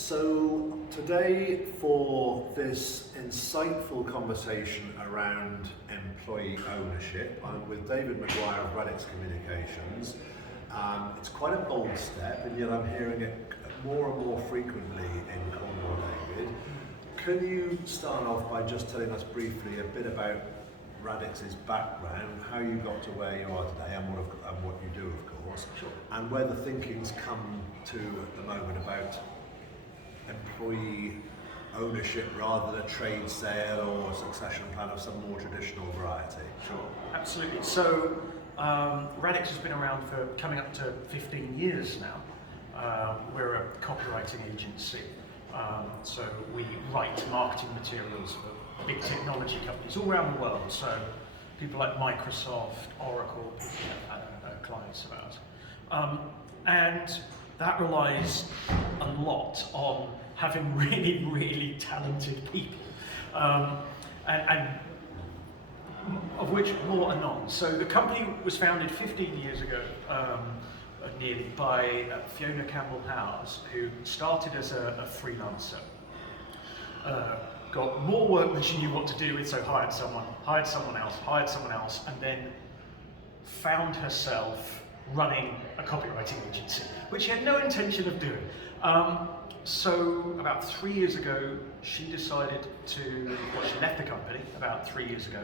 So today, for this insightful conversation around employee ownership, I'm with David McGuire of Radix Communications. It's quite a bold step, and yet I'm hearing it more and more frequently in Cornwall, David. Can you start off by just telling us briefly a bit about Radix's background, how you got to where you are today, and what you do, of course, Sure. and where the thinking's come to at the moment about employee ownership rather than a trade sale or a succession plan of some more traditional variety? Sure, absolutely. So Radix has been around for coming up to 15 years now. We're a copywriting agency. So we write marketing materials for big technology companies all around the world. So people like Microsoft, Oracle, people have clients of ours. And that relies a lot on having really, really talented people. And of which more anon. So the company was founded 15 years ago, nearly, by Fiona Campbell-Howes, who started as a freelancer. Got more work than she knew what to do with, so hired someone else, and then found herself running a copywriting agency, which she had no intention of doing. So about 3 years ago, she decided she left the company about 3 years ago,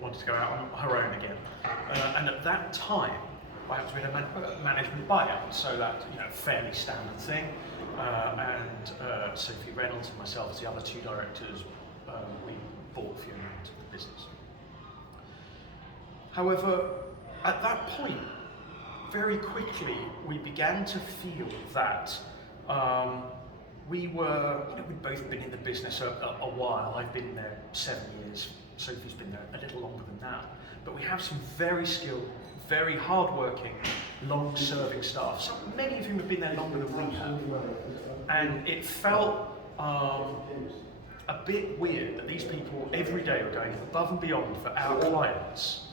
wanted to go out on her own again. And at that time, perhaps we had a management buyout, so that, fairly standard thing. And Sophie Reynolds and myself, as the other two directors, we bought Fiona into the business. However, at that point, very quickly, we began to feel that we'd both been in the business a while. I've been there 7 years, Sophie's been there a little longer than that. But we have some very skilled, very hard-working, long-serving staff. So many of whom have been there longer than we have. And it felt a bit weird that these people every day were going above and beyond for our clients,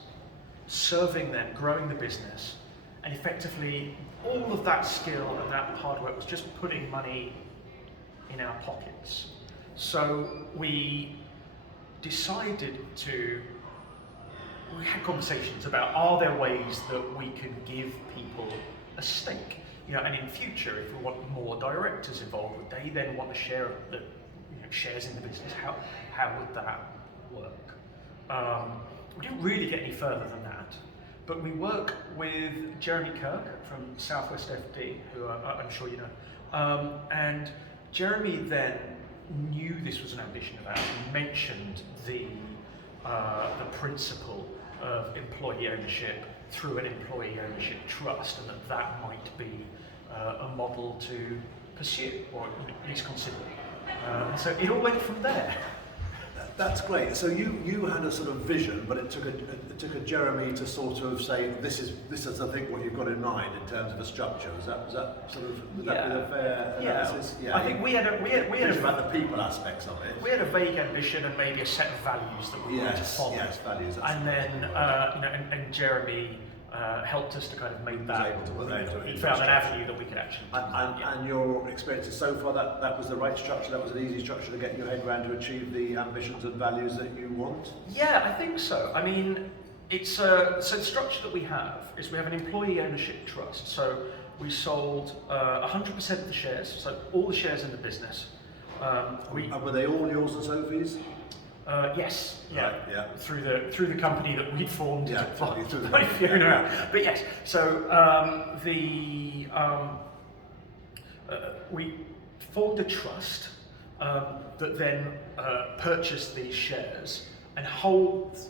serving them, growing the business, and effectively all of that skill and that hard work was just putting money in our pockets. So we decided we had conversations about, are there ways that we can give people a stake? And in future, if we want more directors involved, would they then want a share of the shares in the business? How would that work? We didn't really get any further than that, but we work with Jeremy Kirk from Southwest FD, who I'm sure you know. And Jeremy then knew this was an ambition of ours and mentioned the principle of employee ownership through an employee ownership trust, and that might be a model to pursue, or at least consider. So it all went from there. That's great. So you had a sort of vision, but it took a Jeremy to sort of say, this is I think what you've got in mind in terms of a structure. Was that sort of would that be a fair analysis? Yeah. I think we had about the people aspects of it. We had a vague ambition and maybe a set of values that we wanted to follow. Yes, values. And then and Jeremy helped us to kind of make that. He found an avenue that we could actually. And your experiences so far, that was the right structure. That was an easy structure to get your head around to achieve the ambitions and values that you want. Yeah, I think so. I mean, it's so the structure that we have is we have an employee ownership trust. So we sold 100% of the shares, so all the shares in the business. And were they all yours and Sophie's? Yes, yeah. Right, yeah. Through the company that we'd formed. Yeah, through the Fiona. But yes, so we formed a trust that then purchased these shares and holds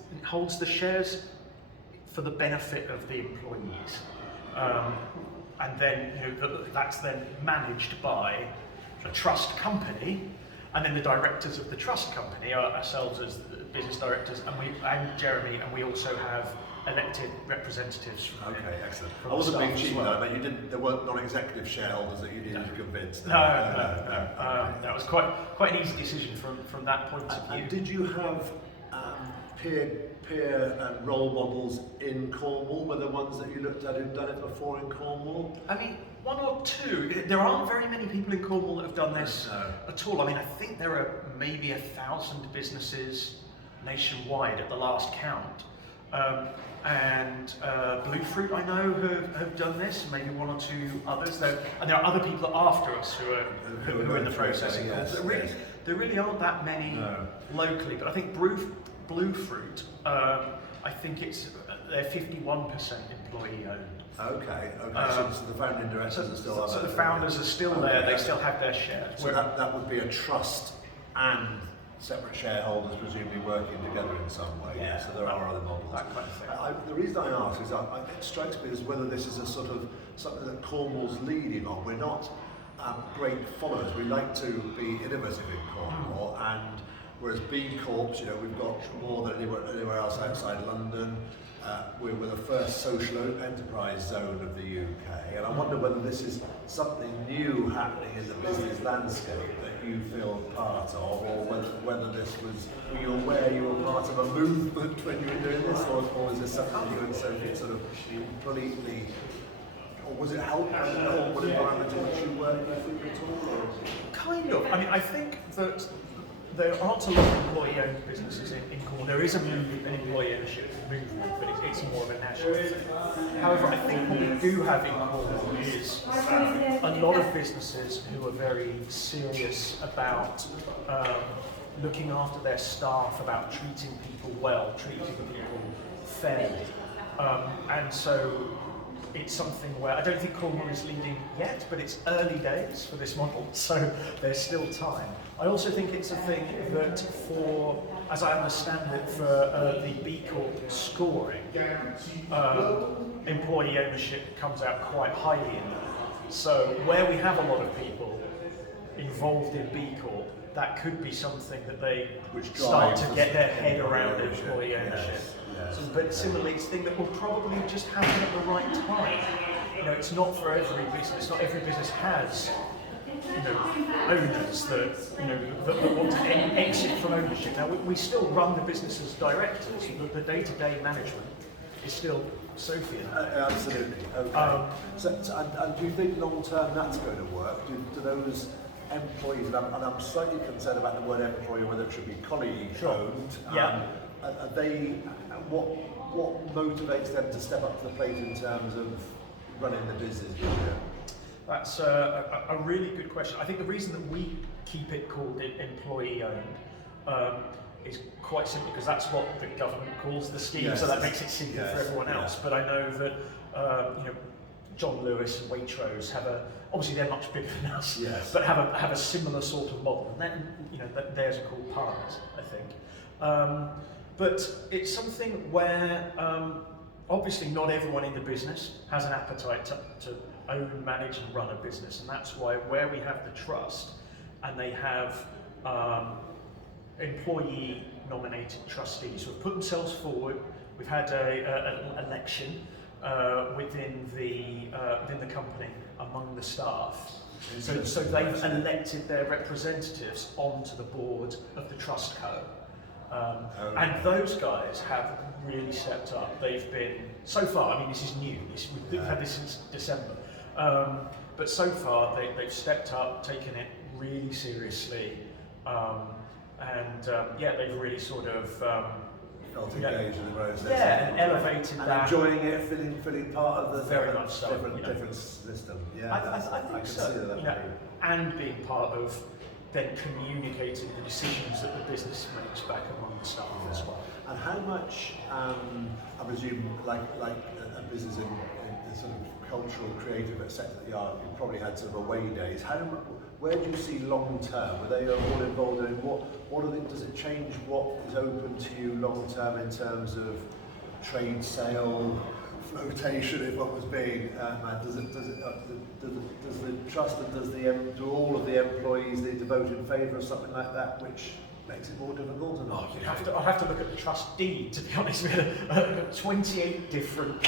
the shares for the benefit of the employees, and then that's then managed by a trust company. And then the directors of the trust company are ourselves as the business directors, and Jeremy, and we also have elected representatives from. Okay, excellent. I wasn't being cheeky though, but there weren't non-executive shareholders that you needed to convince. No. That was quite an easy decision from that point of view. And did you have peer and role models in Cornwall? Were the ones that you looked at who'd done it before in Cornwall? I mean, one or two. There aren't very many people in Cornwall that have done this at all. I mean, I think there are maybe 1,000 businesses nationwide at the last count. And Blue Fruit, I know, have done this, maybe one or two others. And there are other people after us who are in the process. Yes, there really aren't that many locally, but I think Blue Fruit, I think they're 51% employee owned. Okay. So the founding directors are still. So the founders are still there. They still have their shares. So that would be a trust and separate shareholders presumably working together in some way. Yeah. So there are other models. That kind of thing. The reason I ask is it strikes me as whether this is a sort of something that Cornwall's leading on. We're not great followers. We like to be innovative in Cornwall, and whereas B Corps, we've got more than anywhere else outside London. We're the first social enterprise zone of the UK, and I wonder whether this is something new happening in the business landscape that you feel part of, or whether this was, were you aware you were part of a movement when you were doing this, or is this something you and Sophie sort of completely, or was it helped by the Cornwall environment in which you worked with at all? Or? Kind of. I mean, I think that there aren't a lot of employee-owned businesses in Cornwall. There is an employee ownership movement, but it's more of a national thing. However, I think what we do have in Cornwall is a lot of businesses who are very serious about looking after their staff, about treating people well, treating people fairly. And so it's something where I don't think Cornwall is leading yet, but it's early days for this model, so there's still time. I also think it's a thing that for, as I understand it, for the B Corp scoring, employee ownership comes out quite highly in that. So where we have a lot of people involved in B Corp, that could be something that they start to get their head around employee ownership. Yes. So, but similarly, it's a thing that will probably just happen at the right time. It's not for every business. Not every business has, owners that want to exit from ownership. Now, we still run the business as directors. The day-to-day management is still Sophie and I. Absolutely. Okay. And do you think long-term that's going to work? Do those employees, and I'm slightly concerned about the word employee, whether it should be colleague-owned. Are they, what motivates them to step up to the plate in terms of running the business? That's a really good question. I think the reason that we keep it called employee-owned is quite simply because that's what the government calls the scheme, so that makes it simpler for everyone else. But I know that John Lewis and Waitrose have obviously they're much bigger than us, but have a similar sort of model, and then theirs are called partners, I think. But it's something where obviously not everyone in the business has an appetite to own, manage and run a business, and that's why where we have the trust and they have employee nominated trustees who have put themselves forward. We've had an election within the company among the staff. So they've elected their representatives onto the board of the trust co. And those guys have really stepped up. They've been, so far, I mean this is new, we've had this since December, but so far they've stepped up, taken it really seriously, and they've really sort of felt engaged in the process. And elevated and that. Enjoying it, feeling part of the very much so, different system. I think can so. see that. And being part of then communicating the decisions that the business makes back among the staff as well. And how much, I presume, like a business in the sort of cultural, creative sector that you are, you probably had sort of away days. Where do you see long term? Are they all involved in does it change what is open to you long term in terms of trade sale, flotation, if what was being does the trust and do all of the employees need to vote in favour of something like that, which makes it more difficult or not? I'll have to look at the trust deed, to be honest with you. 28 different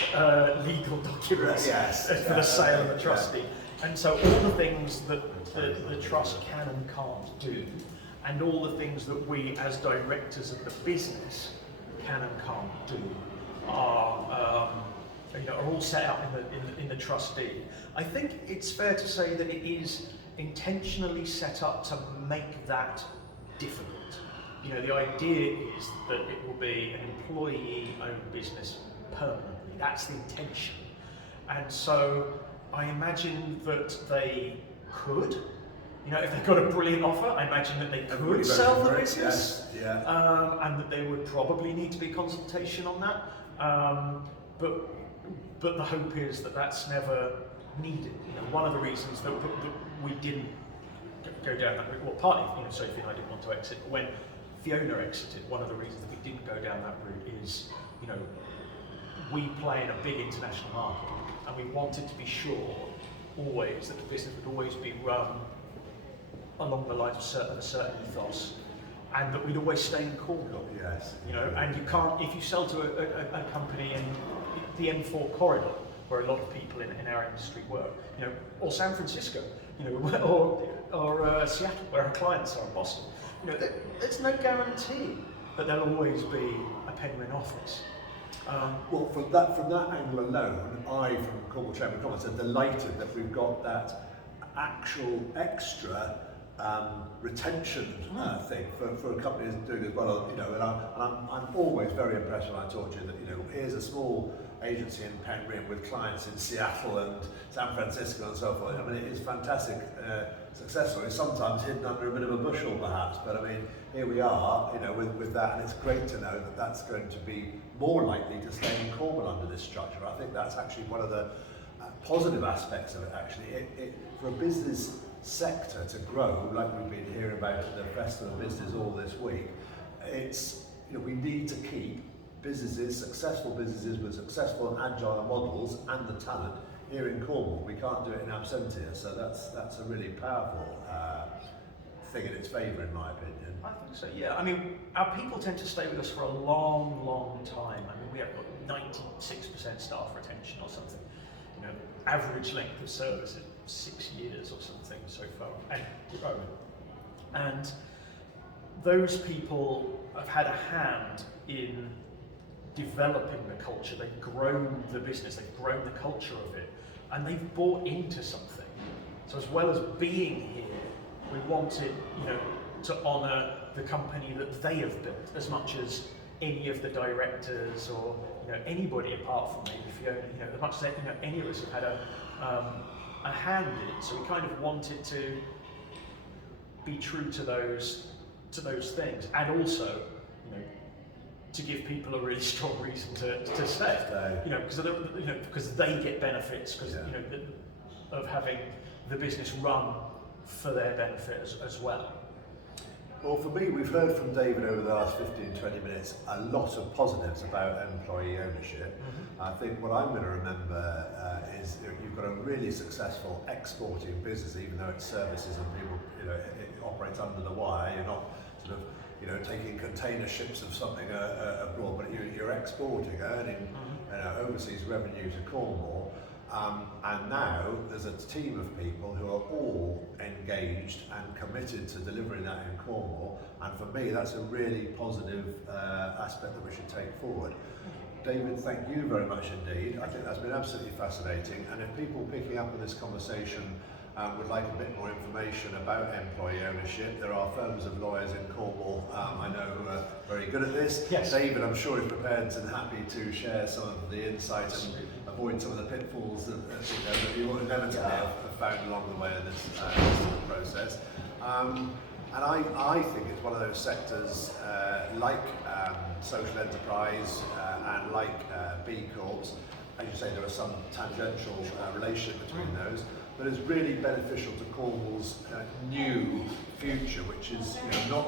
legal documents for the sale of the trust deed. And so all the things that the trust can and can't do, and all the things that we as directors of the business can and can't do are are all set out in the trustee. I think it's fair to say that it is intentionally set up to make that difficult. The idea is that it will be an employee-owned business permanently. That's the intention. And so I imagine that they could, if they got a brilliant offer, I imagine that they could sell the business. Yes, yeah. And that there would probably need to be consultation on that. But the hope is that that's never needed. One of the reasons that we didn't go down that route, well, partly, Sophie and I didn't want to exit, but when Fiona exited, one of the reasons that we didn't go down that route is, we play in a big international market, and we wanted to be sure always that the business would always be run along the lines of a certain ethos, and that we'd always stay in Cornwall. Yes. And you can't, if you sell to a company in the M4 corridor, where a lot of people in our industry work, or San Francisco, or Seattle, where our clients are, Boston, there's no guarantee that there'll always be a Penguin office. Well, from that angle alone, I, from Cornwall Chamber of Commerce, are delighted that we've got that actual extra retention thing for a company that's doing as well. And I'm always very impressed when I talk to you that here's a small agency in Penryn with clients in Seattle and San Francisco and so forth. I mean, it is fantastic success story. Sometimes hidden under a bit of a bushel, perhaps, but I mean, here we are, with that, and it's great to know that that's going to be more likely to stay in Cornwall under this structure. I think that's actually one of the positive aspects of it. Actually, for a business sector to grow, like we've been hearing about at the Festival of Business all this week, it's we need to keep successful businesses with successful and agile models and the talent here in Cornwall. We can't do it in absentia, so that's a really powerful thing in its favour, in my opinion. I think so, yeah. I mean, our people tend to stay with us for a long, long time. I mean, we have got 96% staff retention or something. Average length of service is 6 years or something so far, and growing. And those people have had a hand in developing the culture. They've grown the business, they've grown the culture of it, and they've bought into something. So as well as being here, we wanted, to honour the company that they have built as much as any of the directors or anybody apart from maybe Fiona. As much as any of us have had a hand in it. So we kind of wanted to be true to those things, and also to give people a really strong reason to stay. Because they get benefits of having the business run for their benefit as well. Well, for me, we've heard from David over the last 15-20 minutes a lot of positives about employee ownership. Mm-hmm. I think what I'm going to remember is you've got a really successful exporting business, even though it's services and people, it operates under the wire. You're not sort of, taking container ships of something abroad, but you're exporting, earning overseas revenue to Cornwall. And now there's a team of people who are all engaged and committed to delivering that in Cornwall, and for me that's a really positive aspect that we should take forward. David, thank you very much indeed. I think that's been absolutely fascinating, and if people picking up on this conversation would like a bit more information about employee ownership, there are firms of lawyers in Cornwall I know who are very good at this. Yes. David, I'm sure, is prepared and happy to share some of the insight and avoid some of the pitfalls that you will inevitably have found along the way in this process. And I think it's one of those sectors like social enterprise and like B Corps. As you say, there are some tangential relationship between those, but it's really beneficial to Cornwall's new future, which is not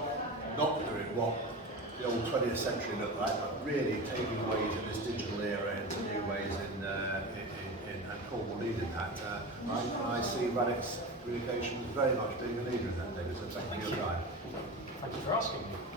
doing what the old 20th century looked like, but really taking ways in this digital era into new ways and Cornwall leading that. I see Radix Communications very much being a leader in that, David, so thank you for your time. Thank you for asking me.